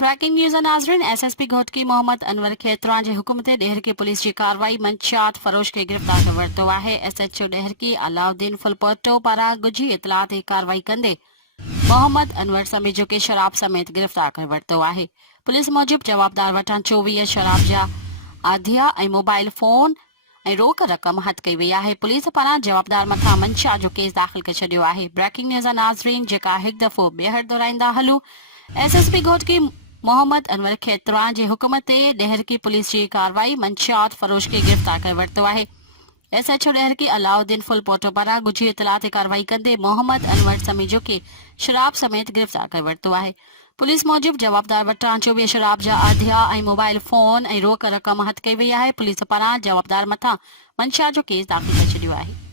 Breaking news नाज़रीन SSP घोटकी मोहम्मद अनवर खेतरा जे हुकुम ते ॾेहर की पुलिस जी कार्रवाई मंशियात फरोश खे गिरफ़्तार करे वरितो आहे। SHO ॾेहर की अलाउद्दीन फुलपोटो पारां ॻुझी इतला ते कार्रवाई कंदे मोहम्मद अनवर समेजो के शराब समेत गिरफ़्तार करे वरितो आहे। पुलिस मूजिब जवाबदार वटां 24 शराब जा आधिया ऐं मोबाइल फोन ऐं रोक रक़म हथ कई वई आहे। पुलिस पारां जवाबदार मथां मंशा जो केस दाख़िल करे छॾियो आहे। ब्रेकिंग न्यूज़ नाज़रीन जेका हिकु दफ़ो ॿीहर दोहराईंदा हलूं। SSP घोटकी मोहम्मद अनवर खेतरा जे हुकुम ते ॾेहर की पुलिस जी कार्रवाई मंशियात फरोश खे गिरफ़्तार करे वरितो आहे। SHO ॾेहर की अलाउद्दीन फुलपोटो पारां ॻुझी इतला ते कार्रवाई कंदे मोहम्मद अनवर समेजो के शराब समेत गिरफ़्तार करे वरितो आहे। पुलिस मूजिब जवाबदार वटां 24 शराब जा आधिया ऐं मोबाइल फोन ऐं रोक रक़म हथ कई वई आहे। पुलिस पारां जवाबदार मथां मंशा जो केस दाख़िल करे छॾियो आहे।